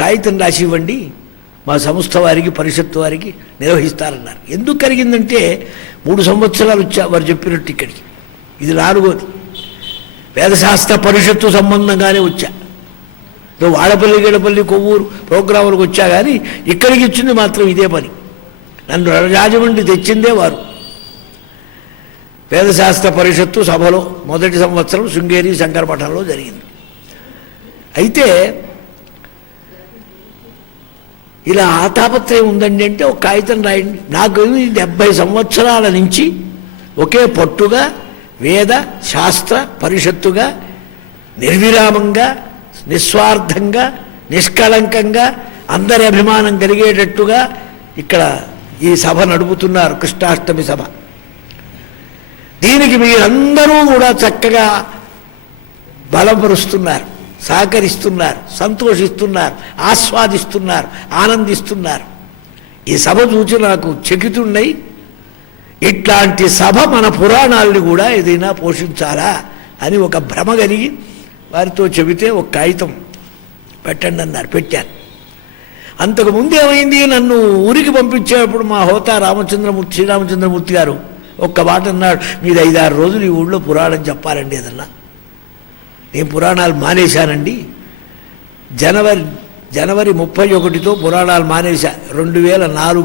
కాగితం రాసి ఇవ్వండి, మా సంస్థ వారికి పరిషత్తు వారికి నిర్వహిస్తారన్నారు. ఎందుకు కలిగిందంటే 3 సంవత్సరాలు వచ్చా వారు చెప్పినట్టు ఇక్కడికి. ఇది 4వది. వేదశాస్త్ర పరిషత్తు సంబంధంగానే వచ్చా. వాడపల్లి గడపల్లి కొవ్వూరు ప్రోగ్రాములకు వచ్చా, కానీ ఇక్కడికి ఇచ్చింది మాత్రం ఇదే పని. నన్ను రాజమండ్రి తెచ్చిందే వారు. వేదశాస్త్ర పరిషత్తు సభలో మొదటి సంవత్సరం శృంగేరి శంకరపట్నంలో జరిగింది. అయితే ఇలా తాపత్రయం ఉందండి అంటే ఒక కాగితం రాయండి. నాకు 70 సంవత్సరాల నుంచి ఒకే పట్టుగా వేద శాస్త్ర పరిషత్తుగా నిర్విరామంగా నిస్వార్థంగా నిష్కళంకంగా అందరి అభిమానం కలిగేటట్టుగా ఇక్కడ ఈ సభ నడుపుతున్నారు, కృష్ణాష్టమి సభ. దీనికి మీరందరూ కూడా చక్కగా బలపరుస్తున్నారు, సహకరిస్తున్నారు, సంతోషిస్తున్నారు, ఆస్వాదిస్తున్నారు, ఆనందిస్తున్నారు. ఈ సభ చూసి నాకు చకితున్నై, ఇట్లాంటి సభ మన పురాణాలని కూడా ఏదైనా పోషించాలా అని ఒక భ్రమ కలిగి వారితో చెబితే ఒక కాగితం పెట్టండి అన్నారు. పెట్టాను. అంతకుముందు ఏమైంది, నన్ను ఊరికి పంపించేటప్పుడు మా హోతా శ్రీరామచంద్రమూర్తి గారు ఒక్క మాట అన్నాడు, మీరు 5-6 రోజులు ఈ ఊళ్ళో పురాణం చెప్పాలండి ఏదన్నా. నేను పురాణాలు మానేశానండి. జనవరి 31తో పురాణాలు మానేశా. 2004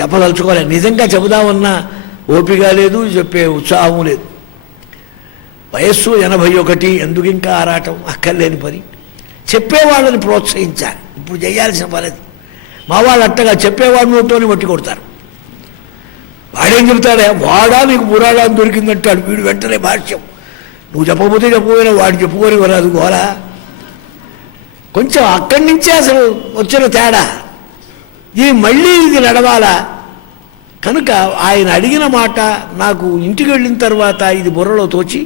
చెప్పదలుచుకోలేదు. నిజంగా చెబుదామన్నా ఓపిక లేదు, చెప్పే ఉత్సాహం లేదు. వయస్సు 81, ఎందుకు ఇంకా ఆరాటం, అక్కర్లేని పని. చెప్పేవాళ్ళని ప్రోత్సహించాలి, ఇప్పుడు చేయాల్సిన పనిది. మా వాళ్ళు అట్టగా చెప్పేవాడు నోట్లోని మట్టి కొడతారు. వాడేం చెబుతాడే, వాడా నీకు పురాణాలు దొరికిందంటాడు. వీడు వెంటనే భాష్యం, నువ్వు చెప్పకపోతే చెప్పకపోయినా వాడు చెప్పుకొని వరాదు గోలా. కొంచెం అక్కడి నుంచే అసలు వచ్చిన తేడా. ఇది మళ్ళీ ఇది నడవాలా కనుక ఆయన అడిగిన మాట నాకు ఇంటికి వెళ్ళిన తర్వాత ఇది బుర్రలో తోచి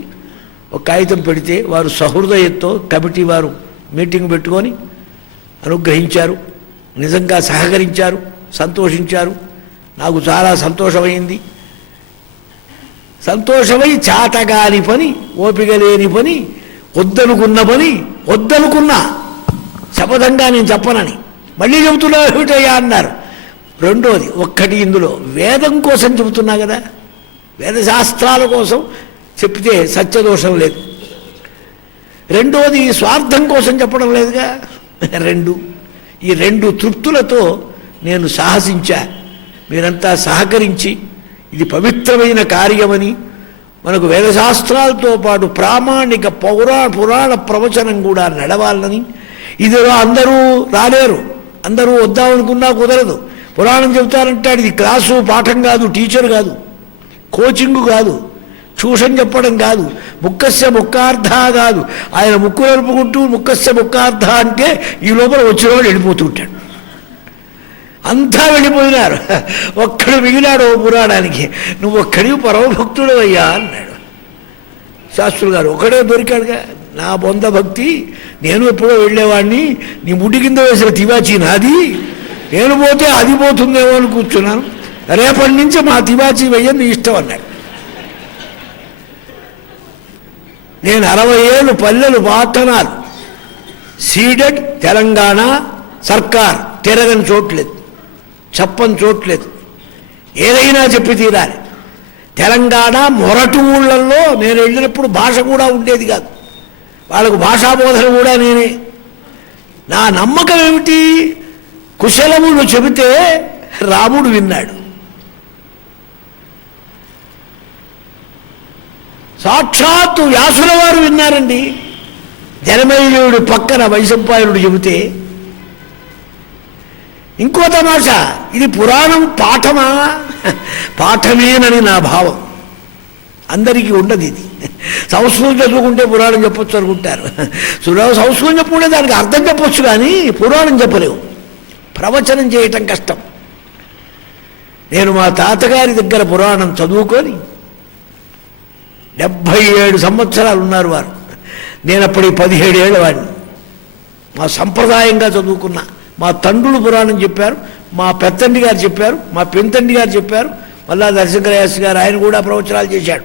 ఒక కాగితం పెడితే వారు సహృదయంతో కమిటీ వారు మీటింగ్ పెట్టుకొని అనుగ్రహించారు, నిజంగా సహకరించారు, సంతోషించారు. నాకు చాలా సంతోషమైంది. సంతోషమై చాతగాని పని, ఓపిక లేని పని, వద్దనుకున్న పని వద్దనుకున్నా, శపథంగా నేను చెప్పనని మళ్ళీ చెబుతున్నా ఏమిటయ్యా అన్నారు. రెండోది ఒక్కటి, ఇందులో వేదం కోసం చెబుతున్నా కదా, వేదశాస్త్రాల కోసం చెప్తే సత్యదోషం లేదు. రెండోది స్వార్థం కోసం చెప్పడం లేదుగా. ఈ రెండు తృప్తులతో నేను సాహసించా. మీరంతా సహకరించి ఇది పవిత్రమైన కార్యమని, మనకు వేదశాస్త్రాలతో పాటు ప్రామాణిక పురాణ ప్రవచనం కూడా నడవాలని. ఇదిలో అందరూ రాలేరు, అందరూ వద్దామనుకున్నా కుదరదు. పురాణం చెబుతారంటాడు, ఇది క్లాసు పాఠం కాదు, టీచర్ కాదు, కోచింగ్ కాదు, ట్యూషన్ చెప్పడం కాదు, ముక్కస్య ముక్కార్థ కాదు. ఆయన ముక్కు నలుపుకుంటూ ముక్కస్య ముక్కార్థ అంటే ఈ లోపల వచ్చిన వాడు వెళ్ళిపోతూ ఉంటాడు. అంతా వెళ్ళిపోయినారు, ఒక్కడు మిగిలాడు పురాణానికి. నువ్వు ఒక్కడివి పరమభక్తుడు అయ్యా అన్నాడు శాస్త్రులు గారు. ఒకడే దొరికాడుగా. నా బొంద భక్తి, నేను ఎప్పుడో వెళ్ళేవాడిని, నీ ముడి కింద వేసిన తివాచీ నాది, నేను పోతే అది పోతుందేమో అని కూర్చున్నాను. రేపటి నుంచి మా తివాచీ వెయ్యని నీ ఇష్టం అన్నాడు. నేను 60 ఏళ్ళు పల్లెలు పట్టణాలు సీడెడ్ తెలంగాణ సర్కార్ తిరగని చోట్లేదు, చెప్పని చోట్లేదు, ఏదైనా చెప్పి తీరాలి. తెలంగాణ మొరటు ఊళ్ళల్లో నేను వెళ్ళినప్పుడు భాష కూడా ఉండేది కాదు, వాళ్ళకు భాషాబోధన కూడా నేనే. నా నమ్మకం ఏమిటి, కుశలములు చెబితే రాముడు విన్నాడు. సాక్షాత్తు వ్యాసుల వారు విన్నారండి. జనమేజయుడు పక్కన వైశంపాయనుడు చెబితే. ఇంకో తమాషా, ఇది పురాణం పాఠమా, పాఠమేనని నా భావం. అందరికీ ఉండదు ఇది. సంస్కృతం చదువుకుంటే పురాణం చెప్పొచ్చు అనుకుంటారు. సంస్కృతం చెప్పుకుంటే దానికి అర్థం చెప్పొచ్చు, కానీ పురాణం చెప్పలేవు. ప్రవచనం చేయటం కష్టం. నేను మా తాతగారి దగ్గర పురాణం చదువుకొని 77 సంవత్సరాలు ఉన్నారు వారు. నేను అప్పటి 17 ఏళ్ళ వాడిని. మా సంప్రదాయంగా చదువుకున్నా. మా తండ్రులు పురాణం చెప్పారు, మా పెత్తండి గారు చెప్పారు, మా పెంతండి గారు చెప్పారు, మళ్ళా దర్శకరయాసి గారు ఆయన కూడా ప్రవచనాలు చేశాడు.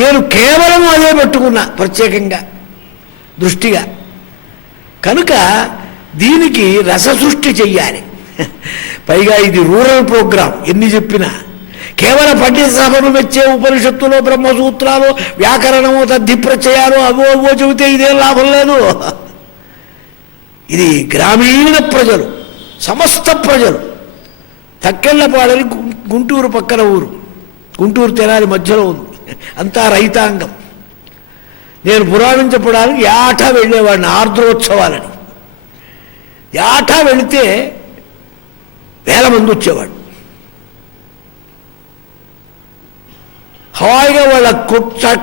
నేను కేవలం అదే పెట్టుకున్నా ప్రత్యేకంగా దృష్టిగా. కనుక దీనికి రససృష్టి చెయ్యాలి. పైగా ఇది రూరల్ ప్రోగ్రాం. ఎన్ని చెప్పినా కేవలం పండిత సభను మెచ్చే ఉపనిషత్తులో బ్రహ్మసూత్రాలు వ్యాకరణము తద్ధిప్రచయాలు అవో అవో చెబితే ఇదేం లాభం లేదు. ఇది గ్రామీణ ప్రజలు, సమస్త ప్రజలు. తక్కెళ్ళపాడని గుంటూరు పక్కన ఊరు, గుంటూరు తెనాలి మధ్యలో ఉంది, అంతా రైతాంగం. నేను పురాణం చెప్పడానికి యాఠా వెళ్ళేవాడిని, ఆర్ద్రోత్సవాలని. యాఠా వెళితే 1000 మంది వచ్చేవాడు. హాయిగా వాళ్ళ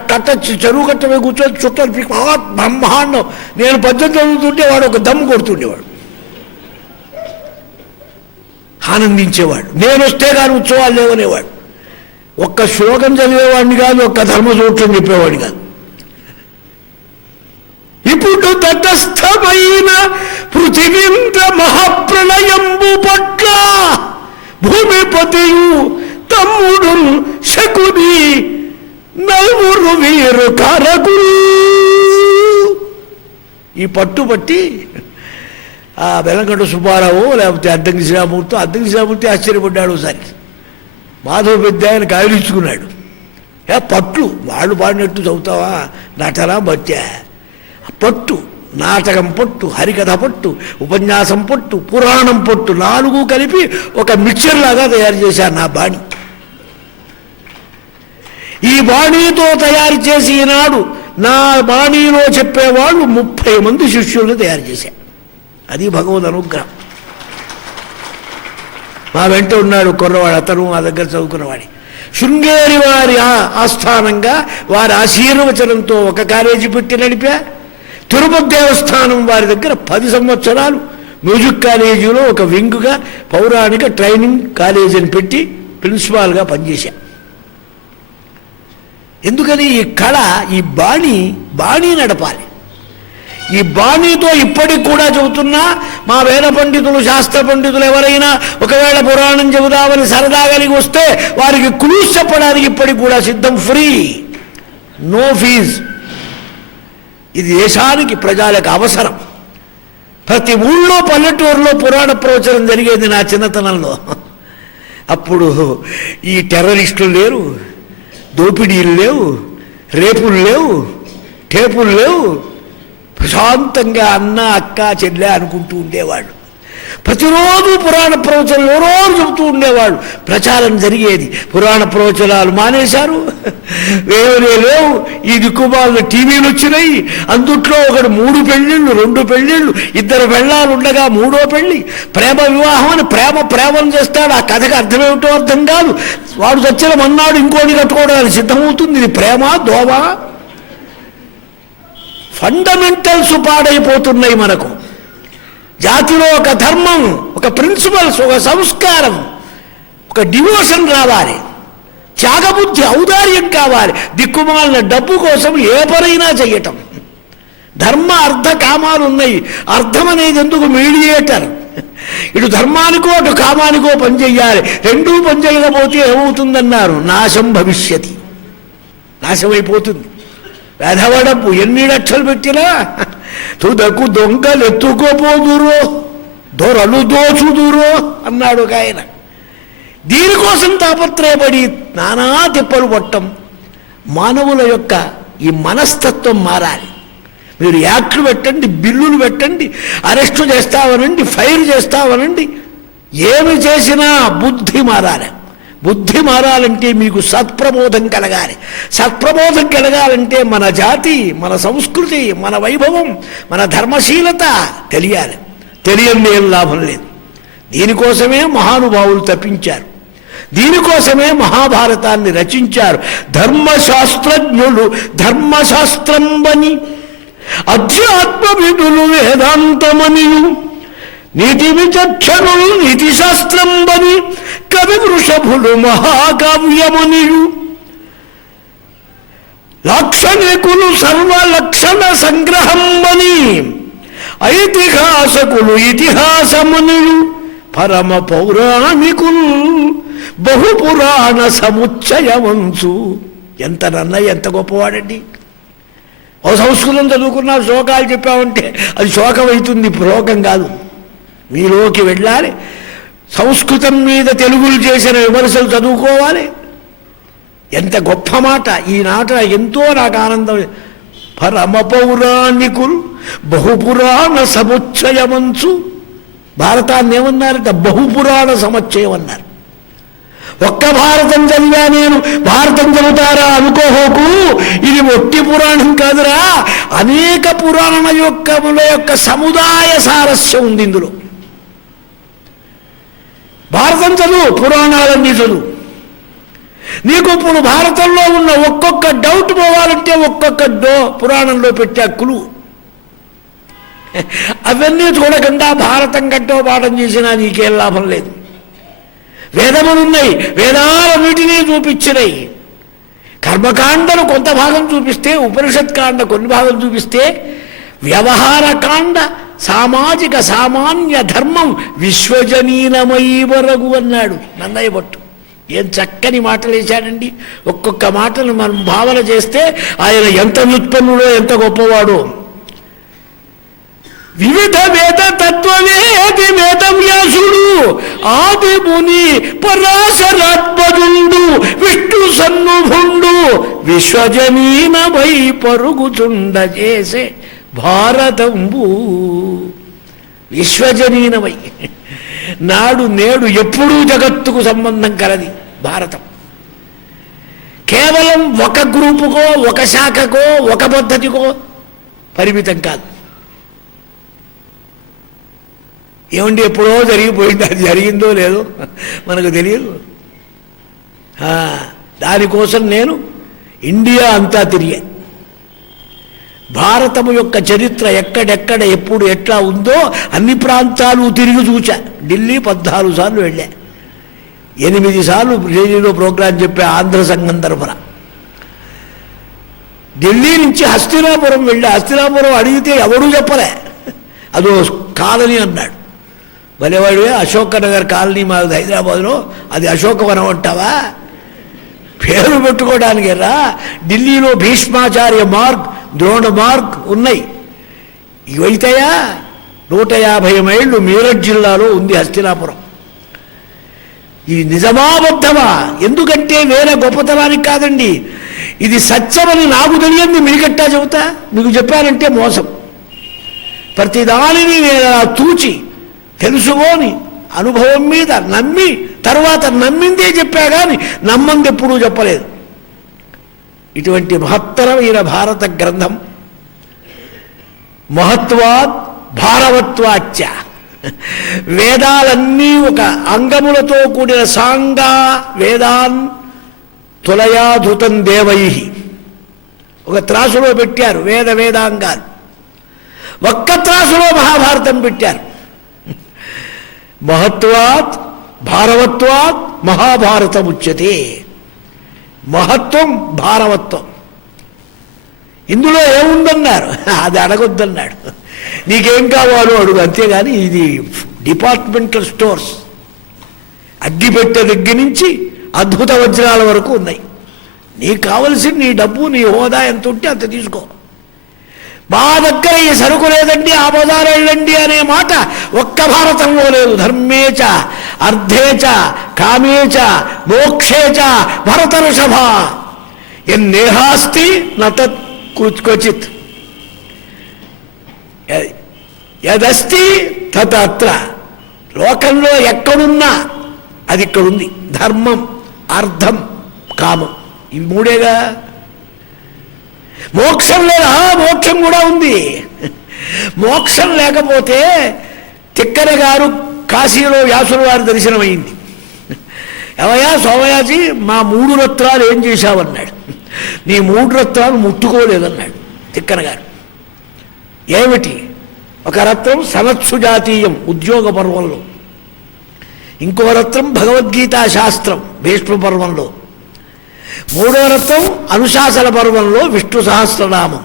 కట్ట చెరువు కట్ట మీద కూర్చొని చుట్టాలు బ్రహ్మాండం. నేను 18 చదువుతుంటే వాడు ఒక దమ్ము కొడుతుండేవాడు, ఆనందించేవాడు. నేను వస్తే కానీ ఉత్సవాలు లేవనేవాడు. ఒక్క శ్లోకం చదివేవాడిని కాదు, ఒక్క ధర్మసూత్రం చెప్పేవాడిని కాదు. ఇప్పుడు తటస్థమైన పృథివీంద్ర మహాప్రళయంబు పట్ల భూమిపతియు తమ్ముడు శకుని నలుగురు వీరు కారకులు. ఈ పట్టుబట్టి ఆ వెలంకట సుబ్బారావు లేకపోతే అద్దంకి శ్రీరామూర్తి ఆశ్చర్యపడ్డాడు. ఒకసారి మాధవ పెద్ద ఆయన కాయలించుకున్నాడు. పట్లు వాళ్ళు పాడినట్టు చదువుతావా? నటన బట్టా పట్టు, నాటకం పట్టు, హరికథ పట్టు, ఉపన్యాసం పట్టు, పురాణం పట్టు 4 కలిపి ఒక మిక్చర్ లాగా తయారు చేశారు నా బాణి. ఈ బాణీతో తయారు చేసి ఈనాడు నా బాణీలో చెప్పేవాళ్ళు 30 మంది శిష్యులను తయారు చేశారు. అది భగవద్ అనుగ్రహం. మా వెంట ఉన్నాడు కుర్రవాడు, అతను మా దగ్గర చదువుకున్నవాడి. శృంగేరి వారి ఆస్థానంగా వారి ఆశీర్వచనంతో ఒక కాలేజీ పెట్టి నడిపా. తిరుపతి దేవస్థానం వారి దగ్గర 10 సంవత్సరాలు మ్యూజిక్ కాలేజీలో ఒక వింగుగా పౌరాణిక ట్రైనింగ్ కాలేజీని పెట్టి ప్రిన్సిపాల్గా పనిచేశా. ఎందుకని ఈ కళ, ఈ బాణీ నడపాలి. ఈ బాణీతో ఇప్పటికి కూడా చెబుతున్నా మా వేద పండితులు, శాస్త్ర పండితులు ఎవరైనా ఒకవేళ పురాణం చెబుదామని సరదా కలిగి వస్తే వారికి క్లూస్ చెప్పడానికి ఇప్పటికి కూడా సిద్ధం. Free, no fees. ఇది దేశానికి ప్రజలకు అవసరం. ప్రతి ఊళ్ళో పల్లెటూరులో పురాణ ప్రవచనం జరిగేది నా చిన్నతనంలో. అప్పుడు ఈ టెర్రరిస్టులు లేరు, దోపిడీలు లేవు, రేపులు లేవు, టేపులు లేవు. ప్రశాంతంగా అన్న అక్క చెల్లె అనుకుంటూ ఉండేవాళ్ళు. ప్రతిరోజు పురాణ ప్రవచనాలు ఎవరోజు చెబుతూ ఉండేవాళ్ళు. ప్రచారం జరిగేది. పురాణ ప్రవచనాలు మానేశారు, వేరే లేవు. ఈ దిక్కుమాల టీవీలు వచ్చినాయి. అందుట్లో ఒకడు 3 పెళ్ళిళ్ళు, 2 పెళ్ళిళ్ళు, 2 పెళ్ళాలు ఉండగా 3వ పెళ్ళి. ప్రేమ వివాహం అని ప్రేమను చేస్తాడు. ఆ కథకి అర్థమేమిటో అర్థం కాదు. వాడు చచ్చిన మన్నాడు ఇంకోటి కట్టుకోవడానికి సిద్ధమవుతుంది. ఇది ప్రేమ దోమ. ఫండమెంటల్స్ పాడైపోతున్నాయి మనకు. జాతిలో ఒక ధర్మం, ఒక ప్రిన్సిపల్స్, ఒక సంస్కారం, ఒక డివోషన్ రావాలి, త్యాగబుద్ధి, ఔదార్యం కావాలి. దిక్కుమాలిన డబ్బు కోసం ఏ పనైనా చెయ్యటం. ధర్మ అర్థ కామాలు ఉన్నాయి. అర్థం అనేది ఎందుకు మీడియేటర్. ఇటు ధర్మానికో అటు కామానికో పనిచెయ్యాలి. 2 పనిచేయకపోతే ఏమవుతుందన్నారు? నాశం భవిష్యతి, నాశమైపోతుంది. వెధవడప్పు ఎన్ని లక్షలు పెట్టినా తుదకు దొంగలు ఎత్తుకోపోదురో, దొరలు దోచుదురో అన్నాడు ఒక ఆయన. దీనికోసం తాపత్రయపడి నానా తిప్పలు పట్టం. మానవుల యొక్క ఈ మనస్తత్వం మారాలి. మీరు యాక్ట్లు పెట్టండి, బిల్లులు పెట్టండి, అరెస్టు చేస్తావనండి, ఫైర్ చేస్తావనండి, ఏమి చేసినా బుద్ధి మారాలి. బుద్ధి మారాలంటే మీకు సత్ప్రబోధం కలగాలి. సత్ప్రబోధం కలగాలంటే మన జాతి, మన సంస్కృతి, మన వైభవం, మన ధర్మశీలత తెలియాలి. తెలియని ఏం లాభం లేదు. దీనికోసమే మహానుభావులు తప్పించారు. దీనికోసమే మహాభారతాన్ని రచించారు. ధర్మశాస్త్రజ్ఞులు ధర్మశాస్త్రంబని, అధ్యాత్మ విధులు వేదాంతమనియు, నీతి విచక్షణులు నీతి శాస్త్రంబని, కవి వృషభులు మహాకావ్యమునియు, లాక్షణికులు సర్వలక్షణ సంగ్రహంబని, ఐతిహాసకులు ఇతిహాసమునియు, పరమ పౌరాణికులు బహుపురాణ సముచ్చయవంచు. ఎంత నన్నయ్య, ఎంత గొప్పవాడండి. ఓ సంస్కృతం చదువుకున్నా శ్లోకాలు చెప్పామంటే అది శోకం అవుతుంది, శ్లోకం కాదు. మీలోకి వెళ్ళాలి, సంస్కృతం మీద తెలుగులు చేసిన విమర్శలు చదువుకోవాలి. ఎంత గొప్ప మాట! ఈ నాట ఎంతో నాకు ఆనందం. పరమ పౌరాణికులు బహుపురాణ సముచ్చయమంచు, భారతాన్ని ఏమన్నారట? బహుపురాణ సముచ్చయం అన్నారు. ఒక్క భారతం చదివా నేను, భారతం చదువుతారా అనుకోహోకు, ఇది ఒట్టి పురాణం కాదురా, అనేక పురాణ యొక్క సముదాయ సారస్యం ఉంది ఇందులో. భారతం చదువు, పురాణాలన్నీ చదువు. నీకు ఇప్పుడు భారతంలో ఉన్న ఒక్కొక్క డౌట్ పోవాలంటే ఒక్కొక్క పురాణంలో పెట్టే కులు. అవన్నీ చూడకుండా భారతం గంటో పాఠం చేసినా నీకేం లాభం లేదు. వేదములున్నాయి, వేదాలన్నిటినీ చూపించినాయి. కర్మకాండను కొంత భాగం చూపిస్తే, ఉపనిషత్కాండ కొన్ని భాగం చూపిస్తే, వ్యవహారకాండ సామాజిక సామాన్య ధర్మం విశ్వజనీనమై వరగు అన్నాడు నన్నయ్య భట్టు. ఏం చక్కని మాటలు వేశాడండి. ఒక్కొక్క మాటను మనం భావన చేస్తే ఆయన ఎంత వ్యుత్పన్నుడో, ఎంత గొప్పవాడో. వివిధ వేద తత్వవేది వేదవ్యాసుడు, ఆది ముని పరాశరాత్మజుండు, విష్ణు సన్నుభుండు, విశ్వజనీనమై పరుగుచుండ చేసే భారతంబు. విశ్వజనీనమై, నాడు నేడు ఎప్పుడూ జగత్తుకు సంబంధం కలది భారతం. కేవలం ఒక గ్రూపుకో, ఒక శాఖకో, ఒక పద్ధతికో పరిమితం కాదు. ఏమండి, ఎప్పుడో జరిగిపోయింది, అది జరిగిందో లేదో మనకు తెలియదు. దానికోసం నేను ఇండియా అంతా తిరిగా. భారతము యొక్క చరిత్ర ఎక్కడెక్కడ ఎప్పుడు ఎట్లా ఉందో అన్ని ప్రాంతాలు తిరిగి చూచా. ఢిల్లీ 14 సార్లు వెళ్ళా, 8 సార్లు ఢిల్లీలో ప్రోగ్రాం చెప్పా ఆంధ్ర సంఘం తరఫున. ఢిల్లీ నుంచి హస్తినాపురం వెళ్ళా. హస్తినాపురం అడిగితే ఎవడూ చెప్పలే, అదో కాలనీ అన్నాడు. భలేవాడివే, అశోక్ నగర్ కాలనీ మాది హైదరాబాద్లో, అది అశోకవనం అంటావా? పేరు పెట్టుకోవడానికి రా. ఢిల్లీలో భీష్మాచార్య మార్గ్, ద్రోణ మార్గ్ ఉన్నాయి. ఇవైతయా 150 మైళ్ళు మీరట్ జిల్లాలో ఉంది హస్తినాపురం. ఇది నిజమాబద్ధమా? ఎందుకంటే వేరే గొప్పతనానికి కాదండి, ఇది సత్యమని నాకు తెలియంది మీకట్టా చెబుతా. మీకు చెప్పానంటే మోసం. ప్రతిదానిని నేను తూచి తెలుసుకోని అనుభవం మీద నమ్మి, తర్వాత నమ్మిందే చెప్పా కానీ నమ్మంది ఎప్పుడూ చెప్పలేదు. ఇటువంటి మహత్తరమైన భారత గ్రంథం. మహత్వాత్ భారవత్వాచ్య, వేదాలన్నీ ఒక అంగములతో కూడిన సాంగా వేదాన్ తులయాధృతం దేవై. ఒక త్రాసులో పెట్టారు వేదాంగాలు, ఒక్క త్రాసులో మహాభారతం పెట్టారు. మహత్వాత్ భారవత్వాత్ మహాభారతం ఉచ్యతే. మహత్వం, భారవత్వం. ఇందులో ఏముందన్నారు? అది అడగొద్దన్నాడు. నీకేం కావాలో అడుగు, అంతేగాని ఇది డిపార్ట్మెంటల్ స్టోర్స్. అగ్గిపెట్టె దగ్గర నుంచి అద్భుత వజ్రాల వరకు ఉన్నాయి. నీకు కావలసింది నీ డబ్బు, నీ హోదా ఎంత ఉంటే అంత తీసుకో. మా దగ్గర ఈ సరుకు లేదండి, ఆ బజారు వెళ్ళండి అనే మాట ఒక్క భారతంలో లేదు. ధర్మేచ అర్థేచ కామేచ మోక్షేచ భరతర్షభ ఎన్నేహాస్తి నతత్ క్వచిత్ యదస్తి తత్ర. లోకంలో ఎక్కడున్నా అది ఇక్కడుంది. ధర్మం, అర్థం, కామం, ఇవి మూడేగా. మోక్షం లేదా? మోక్షం కూడా ఉంది. మోక్షం లేకపోతే తిక్కన గారు కాశీలో వ్యాసుల వారి దర్శనమైంది. ఎవయా సోమయాజీ, మా 3 రత్నాలు ఏం చేశావన్నాడు. నీ 3 రత్నాలు ముట్టుకోలేదన్నాడు తిక్కన గారు. ఏమిటి? ఒక రత్నం సనత్సు జాతీయం ఉద్యోగ పర్వంలో, ఇంకో రత్నం భగవద్గీతా శాస్త్రం భీష్మ పర్వంలో, 3వ రత్నం అనుశాసన పర్వంలో విష్ణు సహస్రనామం.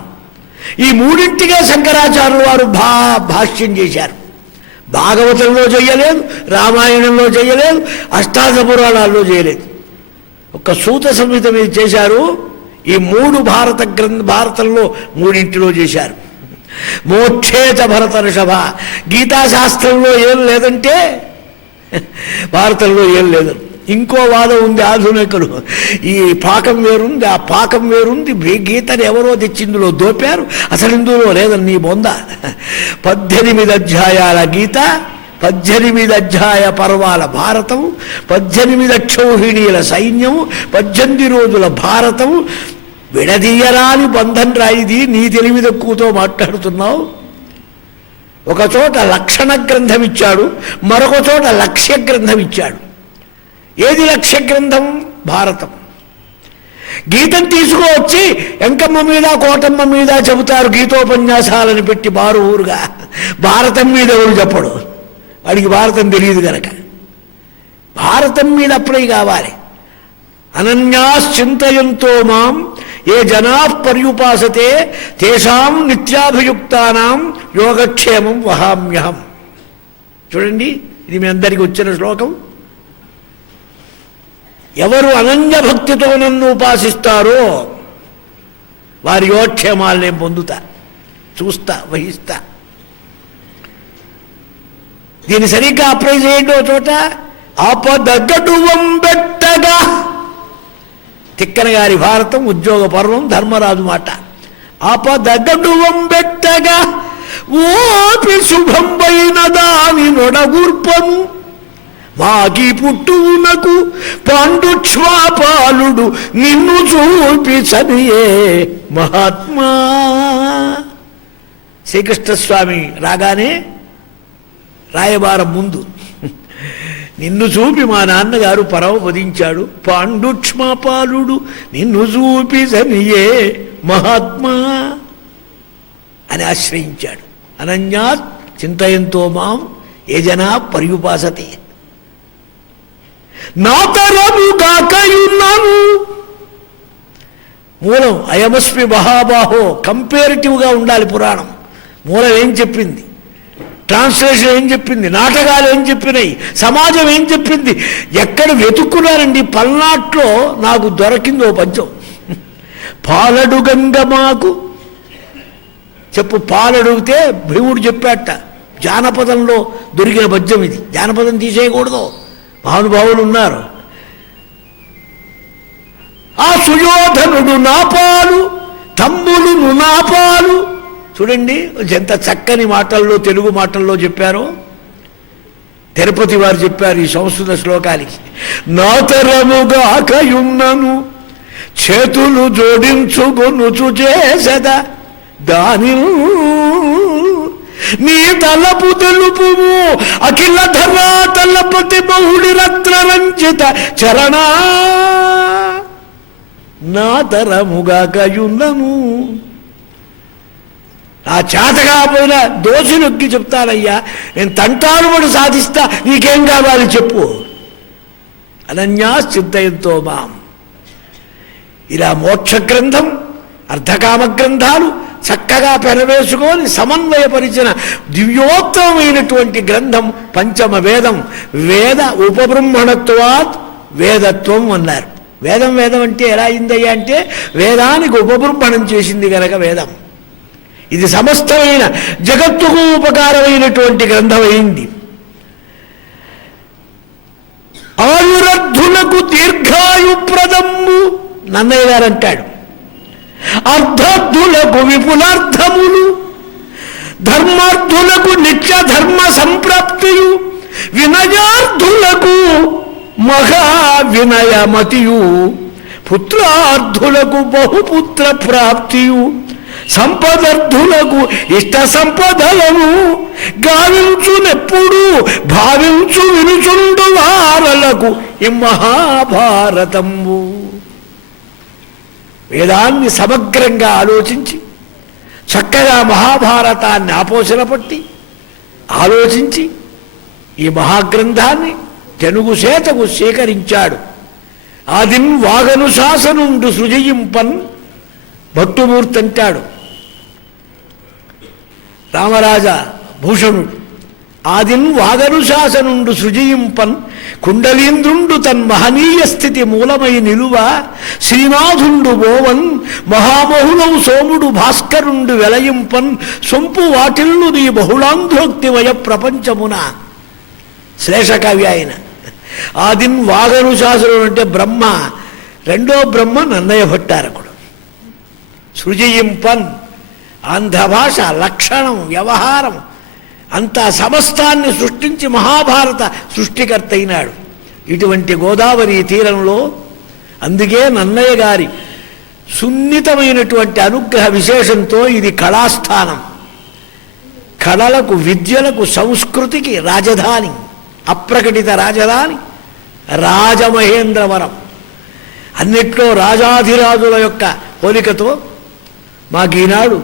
ఈ 3ంటికే శంకరాచార్యులు వారు భాష్యం చేశారు. భాగవతంలో చేయలేదు, రామాయణంలో చేయలేదు, అష్టాదశ పురాణాల్లో చేయలేదు. ఒక సూత సంహిత మీద చేశారు. ఈ 3 భారతంలో 3 చేశారు. మోక్షేచ భరతర్షభ. గీతాశాస్త్రంలో ఏం లేదంటే భారతంలో ఏం లేదు. ఇంకో వాదం ఉంది ఆధునికులు, ఈ పాకం వేరుంది, ఆ పాకం వేరుంది, గీతను ఎవరో తెచ్చిందులో దోపారు, అసలు ఇందులో లేదని నీ బొంద. 18 అధ్యాయాల గీత, 18 అధ్యాయ పర్వాల భారతం, 18 అక్షౌహిణీల సైన్యం, 18 రోజుల భారతం. విడదీయరాని బంధం రాయిది. నీ తెలివి తక్కువతో మాట్లాడుతున్నావు. ఒక చోట లక్షణ గ్రంథం ఇచ్చాడు, మరొక చోట లక్ష్య గ్రంథం ఇచ్చాడు. ఏది లక్ష్య గ్రంథం? భారతం. గీతను తీసుకువచ్చి ఎంకమ్మ మీద కోటమ్మ మీద చెబుతారు గీతోపన్యాసాలను పెట్టి బారు ఊరుగా. భారతం మీద ఎవరు చెప్పడు, వాడికి భారతం తెలియదు కనుక. భారతం మీద అప్పుడే కావాలి. అనన్యాశ్చింతయంతో మాం ఏ జనా పర్యుపాసతే తేషాం నిత్యాభియుక్తానాం యోగక్షేమం వహామ్యహం. చూడండి, ఇది మీ అందరికీ వచ్చిన శ్లోకం. ఎవరు అనన్య భక్తితో నన్ను ఉపాసిస్తారో వారి యోగక్షేమాలు నేను పొందుతా, చూస్తా, వహిస్తా. దీన్ని సరిగ్గా అప్లై చేయండి. ఓ చోట ఆపదగడు వంబెట్టగా, తిక్కన గారి భారతం ఉద్యోగ పర్వం ధర్మరాజు మాట. ఆపదగడు వంబెట్టగా ఓపి శుభంబైన దాని నొడగూర్పను మాకి పుట్టునకు పాండుక్ష్మాపాలుడు నిన్ను చూపించనియే మహాత్మా. శ్రీకృష్ణస్వామి రాగానే రాయబారం ముందు నిన్ను చూపి మా నాన్నగారు పరమపదించాడు, పాండుక్ష్మాపాలుడు నిన్ను చూపించనియే మహాత్మా అని ఆశ్రయించాడు. అనన్యాత్ చింతయంతో మాం ఏ జనా పర్యుపాసతే. నా తరముగాకయున్నాను. మూలం అయమస్మి మహాబాహో. కంపేరిటివ్గా ఉండాలి పురాణం. మూలం ఏం చెప్పింది, ట్రాన్స్లేషన్ ఏం చెప్పింది, నాటకాలు ఏం చెప్పినాయి, సమాజం ఏం చెప్పింది, ఎక్కడ వెతుక్కున్నారండి. పల్నాట్లో నాకు దొరికిందో పద్యం. పాలడు గంగమాకు చెప్పు. పాలడుగితే భీముడు చెప్పాట. జానపదంలో దొరికిన పద్యం ఇది. జానపదం తీసేయకూడదు, మహానుభావులు ఉన్నారు. ఆ సుయోధనుడు నాపాలు, తమ్ములు నాపాలు. చూడండి ఎంత చక్కని మాటల్లో, తెలుగు మాటల్లో చెప్పారో. తిరుపతి వారు చెప్పారు ఈ సంస్కృత శ్లోకానికి. నా తరముగాకయున్నను చేతులు జోడించుకొనుచు చేసద దాని నీ తలపు తెలుపు అఖిల ధరా తలపతి బహుడి రత్న రంజిత చరణా. నా తరముగాకయున్నను. ఆ చేత కాకపోయినా దోషి నొక్కి చెప్తానయ్యా, నేను తంటాను పడి సాధిస్తా, నీకేం కావాలి చెప్పు. అనన్యాశ్చింతయంతో మాం. ఇలా మోక్ష గ్రంథం, అర్ధకామ గ్రంథాలు చక్కగా పెనవేసుకొని సమన్వయపరిచిన దివ్యోత్తమైనటువంటి గ్రంథం పంచమ వేదం. వేద ఉపబ్రహ్మణత్వాత్ వేదత్వం అన్నారు. వేదం వేదం అంటే ఎలా అయిందయ్యా అంటే వేదానికి ఉపబ్రహ్మణం చేసింది కనుక వేదం. ఇది సమస్తమైన జగత్తుకు ఉపకారమైనటువంటి గ్రంథమైంది. ఆయురద్ధులకు దీర్ఘాయుప్రదము నన్నయ్య గారు అంటాడు. అర్ధర్థులకు విపులార్థములు, ధర్మార్థులకు నిత్య ధర్మ సంప్రాప్తియు, వినయార్థులకు మహా వినయమతియు, పుత్రార్థులకు బహుపుత్ర ప్రాప్తియు, సంపదర్థులకు ఇష్ట సంపదలను గావించునెప్పుడు భావించు వినుచుండు వారలకు ఈ మహాభారతము. వేదాన్ని సమగ్రంగా ఆలోచించి చక్కగా మహాభారతాన్ని ఆపోషణ పట్టి ఆలోచించి ఈ మహాగ్రంథాన్ని తెలుగు చేతకు సేకరించాడు. ఆదిన్ వాగనుశాసనుండు సృజయింపన్ భట్టుమూర్తి అంటాడు. రామరాజ భూషణుడు ఆదిన్ వాగనుశాసనుండు సృజింపన్ కుండలీంద్రుండు తన్ మహనీయ స్థితి మూలమై నిలువ శ్రీనాథుండు బోవన్ మహామహులౌ సోముడు భాస్కరుండు వెలయింపన్ సొంపు వాటిల్లు నీ బహుళాంధ్రోక్తివయ ప్రపంచమున. శ్లేషకవి ఆయన. ఆదిన్ వాగనుశాసనుడు అంటే బ్రహ్మ, రెండో బ్రహ్మ నన్నయ భట్టారకుడు. సృజింపన్ ఆంధ్ర భాష, లక్షణం, వ్యవహారం అంతా సమస్తాన్ని సృష్టించి మహాభారత సృష్టికర్త అయినాడు. ఇటువంటి గోదావరి తీరంలో అందుకే నన్నయ్య గారి సున్నితమైనటువంటి అనుగ్రహ విశేషంతో ఇది కళాస్థానం. కళలకు, విద్యలకు, సంస్కృతికి రాజధాని, అప్రకటిత రాజధాని రాజమహేంద్రవరం. అన్నిట్లో రాజాధిరాజుల యొక్క పోలికతో మాకు ఈనాడు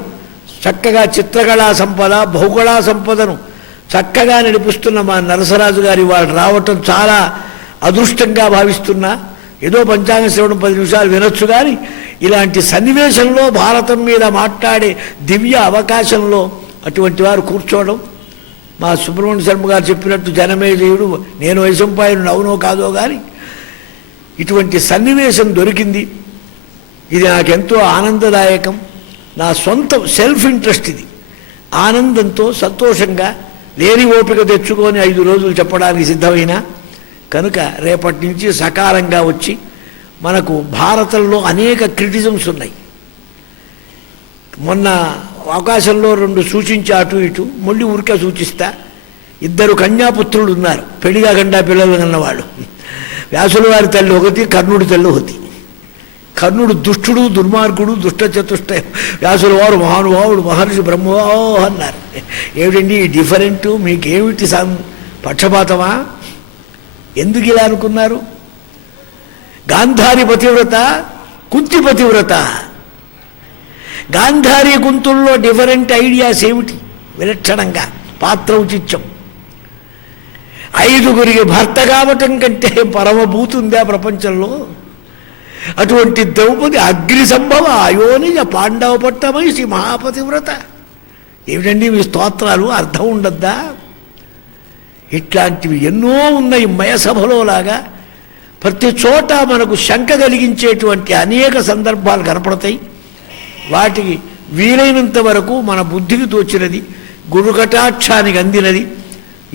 చక్కగా చిత్రకళా సంపద, భౌగోళా సంపదను చక్కగా నడిపిస్తున్న మా నరసరాజు గారి వాళ్ళు రావటం చాలా అదృష్టంగా భావిస్తున్నా. ఏదో పంచాంగ శ్రవణం 10 నిమిషాలు వినొచ్చు, కానీ ఇలాంటి సన్నివేశంలో భారతం మీద మాట్లాడే దివ్య అవకాశంలో అటువంటి వారు కూర్చోవడం, మా సుబ్రహ్మణ్య శర్మ గారు చెప్పినట్టు జనమేజయుడు నేను వైశంపాయనుడు అవునో కాదో కానీ ఇటువంటి సన్నివేశం దొరికింది. ఇది నాకెంతో ఆనందదాయకం. నా సొంత సెల్ఫ్ ఇంట్రెస్ట్ ఇది. ఆనందంతో సంతోషంగా లేని ఓపిక తెచ్చుకొని 5 రోజులు చెప్పడానికి సిద్ధమైనా కనుక రేపటి నుంచి సకాలంగా వచ్చి, మనకు భారతంలో అనేక క్రిటిజమ్స్ ఉన్నాయి. మొన్న అవకాశంలో 2 సూచించి అటు ఇటు మళ్ళీ ఊరికే సూచిస్తా. 2 కన్యాపుత్రులు ఉన్నారు, పెళ్లిగా గండా పిల్లలు అన్నవాళ్ళు. వ్యాసుల వారి తల్లి ఒకటి, కర్ణుడి తల్లి ఒకటి. కర్ణుడు దుష్టుడు, దుర్మార్గుడు, దుష్ట చతుష్ట. వ్యాసుల వారు మహానుభావుడు, మహర్షి బ్రహ్మో అన్నారు. ఏమిటండి ఈ డిఫరెంటు, మీకేమిటి పక్షపాతమా? ఎందుకు ఇలా అనుకున్నారు? గాంధారి పతివ్రత, కుంతి పతివ్రత. గాంధారి కుంతుల్లో డిఫరెంట్ ఐడియాస్ ఏమిటి? విలక్షణంగా పాత్ర ఔచిత్యం. 5గురికి భర్త కావటం కంటే పరమభూతుందా ప్రపంచంలో? అటువంటి ద్రౌపది అగ్ని సంభవ అయోనిజ పాండవ పట్టమైసి మహాపతివ్రత. ఏమిటండి మీ స్తోత్రాలు? అర్థం ఉండద్దా? ఇట్లాంటివి ఎన్నో ఉన్నాయి మయసభలో లాగా. ప్రతి చోట మనకు శంక కలిగించేటువంటి అనేక సందర్భాలు కనపడతాయి. వాటికి వీలైనంత వరకు మన బుద్ధికి తోచినది, గురుకటాక్షానికి అందినది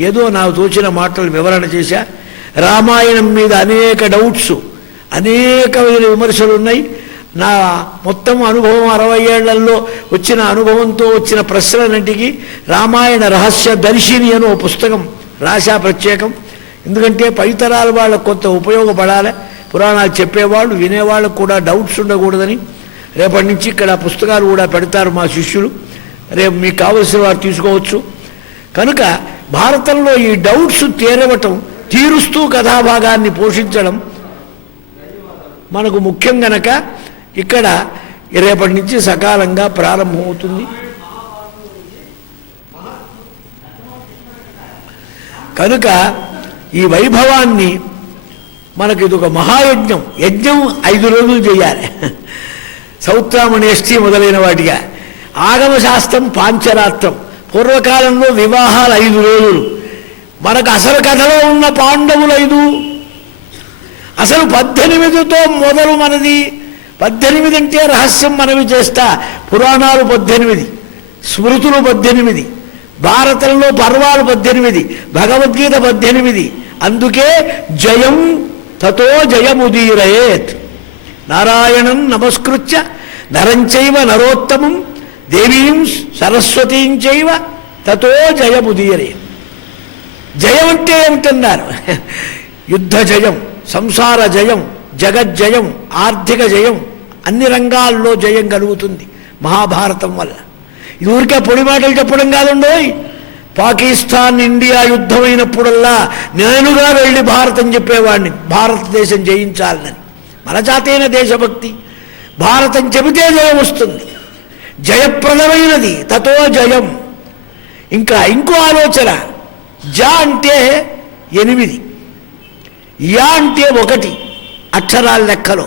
ఏదో నాకు తోచిన మాటలు వివరణ చేశా. రామాయణం మీద అనేక డౌట్స్, అనేకమైన విమర్శలు ఉన్నాయి. నా మొత్తం అనుభవం 60 ఏళ్లలో వచ్చిన అనుభవంతో వచ్చిన ప్రశ్నలన్నింటికి రామాయణ రహస్య దర్శిని అని ఓ పుస్తకం రాశా ప్రత్యేకం. ఎందుకంటే పైతరాల వాళ్ళకు కొంత ఉపయోగపడాలి. పురాణాలు చెప్పేవాళ్ళు, వినేవాళ్ళకు కూడా డౌట్స్ ఉండకూడదని రేపటి నుంచి ఇక్కడ పుస్తకాలు కూడా పెడతారు మా శిష్యులు. రేపు మీకు కావలసిన వారు తీసుకోవచ్చు. కనుక భారతంలో ఈ డౌట్స్ తీరుస్తూ కథాభాగాన్ని పోషించడం మనకు ముఖ్యం. గనక ఇక్కడ రేపటి నుంచి సకాలంగా ప్రారంభమవుతుంది. కనుక ఈ వైభవాన్ని మనకి ఇది ఒక మహాయజ్ఞం. యజ్ఞం 5 రోజులు చేయాలి. సౌత్రామణేష్టి మొదలైన వాటిగా. ఆగమశాస్త్రం పాంచరాత్రం. పూర్వకాలంలో వివాహాలు 5 రోజులు. మనకు అసలు కథలో ఉన్న పాండవులు 5, అసలు 18తో మొదలు మనది. 18 అంటే రహస్యం మనవి చేస్తా. పురాణాలు 18, స్మృతులు 18, భారతంలో పర్వాలు 18, భగవద్గీత 18. అందుకే జయం తతో జయముదీరయేత్. నారాయణం నమస్కృత్య నరంచైవ నరోత్తమం దేవీం సరస్వతీం చైవ తతో జయముదీరయేత్. జయం అంటే ఏమిటన్నారు? యుద్ధ జయం, సంసార జయం, జగజ్జయం, ఆర్థిక జయం, అన్ని రంగాల్లో జయం కలుగుతుంది మహాభారతం వల్ల. ఇది ఊరికే పొడి మాటలు చెప్పడం కాదండోయ్. పాకిస్తాన్ ఇండియా యుద్ధమైనప్పుడల్లా నేనుగా వెళ్ళి భారతం చెప్పేవాడిని, భారతదేశం జయించాలని. మన జాతైన దేశభక్తి. భారతం చెబితే జయం వస్తుంది, జయప్రదమైనది. తతో జయం. ఇంకా ఇంకో ఆలోచన. జ అంటే 8, యా అంటే 1 అక్షరాల లెక్కలో.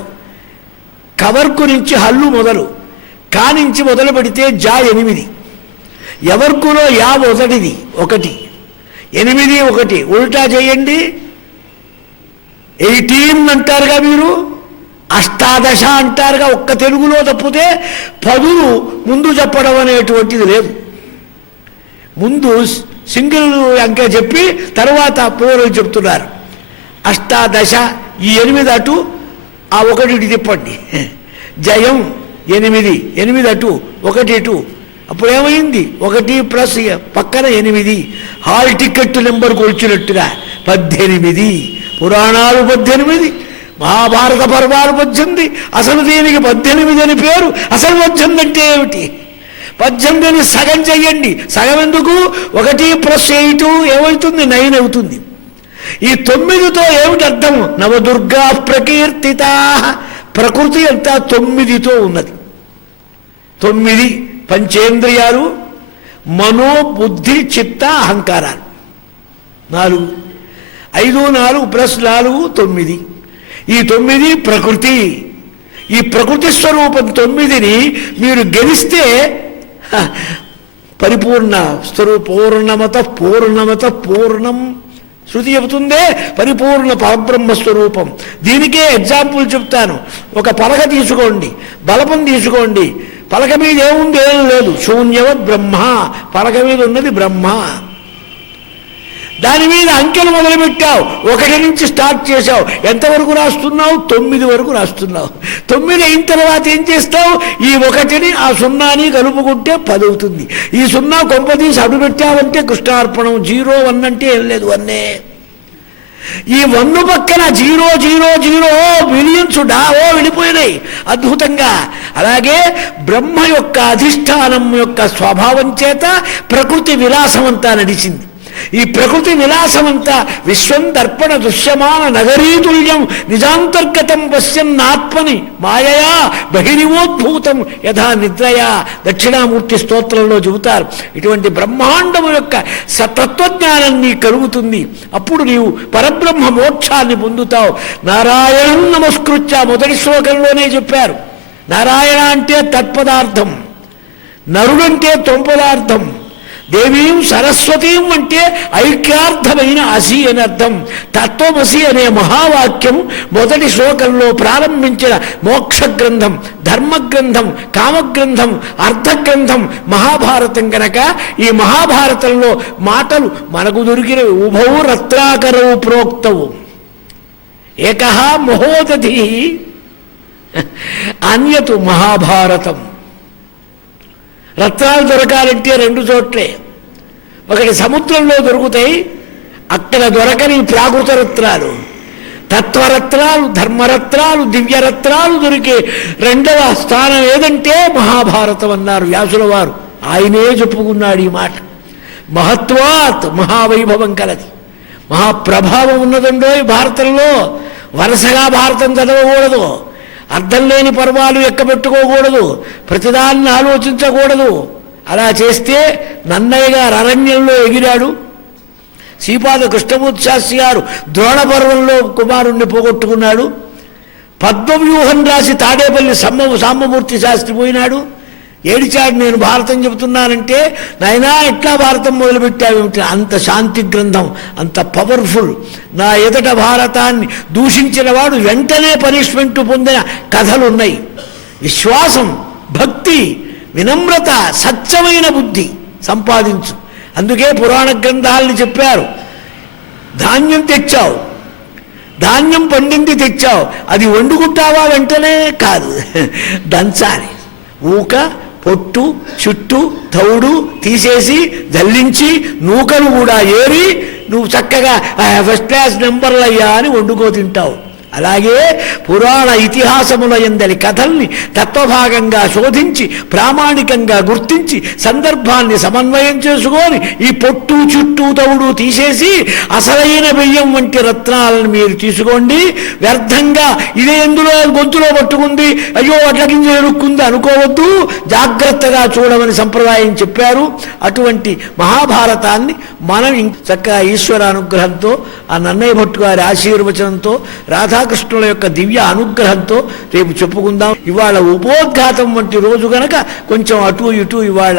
కవర్కు నుంచి హల్లు మొదలు, కానించి మొదలు పెడితే జా 8. ఎవర్కులో యా మొదటిది 1. 8 1 ఉల్టా చేయండి 18 అంటారుగా మీరు, అష్టాదశ అంటారుగా. ఒక్క తెలుగులో తప్పితే 10 ముందు చెప్పడం అనేటువంటిది లేదు. ముందు సింగిల్ అంకె చెప్పి తర్వాత ప్లూరల్ చెప్తున్నారు. అష్టాదశ, ఈ 8 అటు, ఆ 1 ఇటు తిప్పండి. జయం 8, 8 అటు 1 ఇటు, అప్పుడు ఏమైంది 1 ప్లస్ పక్కన 8, హాల్ టికెట్ నెంబర్ కొలిచినట్టుగా 18. పురాణాలు 18, మహాభారత పర్వాలు 18. అసలు దీనికి 18 అని పేరు. అసలు 18 అంటే ఏమిటి? 18ని సగం చెయ్యండి. సగం ఎందుకు? 1 ప్లస్ 8 ఏమవుతుంది? 9 అవుతుంది. ఈ 9తో ఏమిటి అర్థం? నవదుర్గా ప్రకీర్తిత. ప్రకృతి అంతా 9తో ఉన్నది. 9 పంచేంద్రియాలు, మనో బుద్ధి చిత్త అహంకారాలు 4. 5 4 ప్లస్ 4 9. ఈ 9 ప్రకృతి. ఈ ప్రకృతి స్వరూపం 9ని మీరు గెలిస్తే పరిపూర్ణ పూర్ణమత పూర్ణమత పూర్ణం శృతి చెబుతుందే పరిపూర్ణ పరబ్రహ్మ స్వరూపం. దీనికే ఎగ్జాంపుల్ చెప్తాను. ఒక పలక తీసుకోండి, బలపం తీసుకోండి. పలక మీద ఏముంది? ఏం లేదు, శూన్యవత్ బ్రహ్మ. పలక మీద ఉన్నది బ్రహ్మ. దాని మీద అంకెలు మొదలుపెట్టావు, 1 నుంచి స్టార్ట్ చేసావు. ఎంతవరకు రాస్తున్నావు? 9 వరకు రాస్తున్నావు. 9 అయిన తర్వాత ఏం చేస్తావు? ఈ 1ని ఆ 0ని కలుపుకుంటే 10 అవుతుంది. ఈ 0 కొంపదీసి అడు పెట్టావంటే కృష్ణార్పణం. 0 1 అంటే ఏం లేదు, 1. ఈ 1 పక్కన 0 0 0 మిలియన్స్ వెళ్ళిపోయినాయి అద్భుతంగా. అలాగే బ్రహ్మ యొక్క అధిష్టానం యొక్క స్వభావం చేత ప్రకృతి విలాసమంతా నడిచింది. ఈ ప్రకృతి విలాసమంతా విశ్వం దర్పణ దృశ్యమాన నగరీతుల్యం నిజాంతర్గతం పశ్యన్నాత్మని మాయయా బహిరివోద్భూతం యథా నిద్రయా దక్షిణామూర్తి స్తోత్రంలో చెబుతారు. ఇటువంటి బ్రహ్మాండము యొక్క తత్వజ్ఞానం నీ కలుగుతుంది. అప్పుడు నీవు పరబ్రహ్మ మోక్షాన్ని పొందుతావు. నారాయణం నమస్కృత్య మొదటి శ్లోకంలోనే చెప్పారు. నారాయణ అంటే తత్పదార్థం, నరుడంటే తొంపదార్థం, దేవీం సరస్వతీం అంటే ఐక్యార్థమైన అసి అని అర్థం. తత్వమసి అనే మహావాక్యం మొదటి శ్లోకంలో ప్రారంభించిన మోక్ష గ్రంథం, ధర్మగ్రంథం, కామగ్రంథం, అర్థగ్రంథం మహాభారతం కనుక ఈ మహాభారతంలో మాటలు మనకు దొరికినవి. ఉభౌ రత్నాకరవు ప్రోక్తవు ఏకః మహోదధి అన్యతు మహాభారతం. రత్నాలు దొరకాలంటే 2 చోట్లే. ఒకటి సముద్రంలో దొరుకుతాయి, అక్కడ దొరకని ప్రాకృత రత్నాలు, తత్వరత్నాలు, ధర్మరత్నాలు, దివ్యరత్నాలు దొరికే 2వ స్థానం ఏదంటే మహాభారతం అన్నారు వ్యాసుల వారు. ఆయనే చెప్పుకున్నాడు ఈ మాట. మహత్వాత్, మహావైభవం కలది, మహాప్రభావం ఉన్నదండో ఈ భారతంలో. వరుసగా భారతం చదవకూడదు, అర్థం లేని పర్వాలు ఎక్కబెట్టుకోకూడదు, ప్రతిదాన్ని ఆలోచించకూడదు. అలా చేస్తే నన్నయ్య గారు అరణ్యంలో ఎగిరాడు, శ్రీపాద కృష్ణమూర్తి శాస్త్రి గారు ద్రోణ పర్వంలో కుమారుణ్ణి పోగొట్టుకున్నాడు, పద్మవ్యూహం రాసి తాడేపల్లి సాంబమూర్తి శాస్త్రి పోయినాడు, ఏడిచాడు. నేను భారతం చెబుతున్నానంటే నాయనా ఎట్లా భారతం మొదలుపెట్టావేమిటి? అంత శాంతి గ్రంథం, అంత పవర్ఫుల్. నా ఎదుట భారతాన్ని దూషించిన వాడు వెంటనే పనిష్మెంట్ పొందిన కథలున్నాయి. విశ్వాసం, భక్తి, వినమ్రత, సత్యమైన బుద్ధి సంపాదించు. అందుకే పురాణ గ్రంథాలని చెప్పారు. ధాన్యం తెచ్చావు, ధాన్యం పండింది తెచ్చావు, అది వండుకుంటావా? వెంటనే కాదు, దంచాలి. ఊక, పొట్టు, చుట్టు, తౌడు తీసేసి జల్లించి నూకలు కూడా ఏరి నువ్వు చక్కగా ఫస్ట్ క్లాస్ నెంబర్లయ్యా అని వండుకో తింటావు. అలాగే పురాణ ఇతిహాసముల యందలి కథల్ని తత్వభాగంగా శోధించి ప్రామాణికంగా గుర్తించి సందర్భాన్ని సమన్వయం చేసుకొని ఈ పొట్టు చుట్టూ తవుడు తీసేసి అసలైన బియ్యం వంటి రత్నాలను మీరు తీసుకోండి. వ్యర్థంగా ఇదే ఎందులో గొంతులో పట్టుకుంది, అయ్యో అట్ల కింద ఎరుక్కుంది అనుకోవద్దు, జాగ్రత్తగా చూడమని సంప్రదాయం చెప్పారు. అటువంటి మహాభారతాన్ని మనం చక్కగా ఈశ్వర అనుగ్రహంతో, ఆ నన్నయ్య భట్టు గారి ఆశీర్వచనంతో, రాధా రాధాకృష్ణుల యొక్క దివ్య అనుగ్రహంతో రేపు చెప్పుకుందాం. ఇవాళ ఉపోద్ఘాతం వంటి రోజు గనక కొంచెం అటు ఇటు ఇవాళ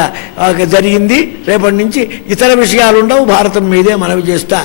జరిగింది. రేపటి నుంచి ఇతర విషయాలు ఉండవు, భారతం మీదే మనవి చేస్తా.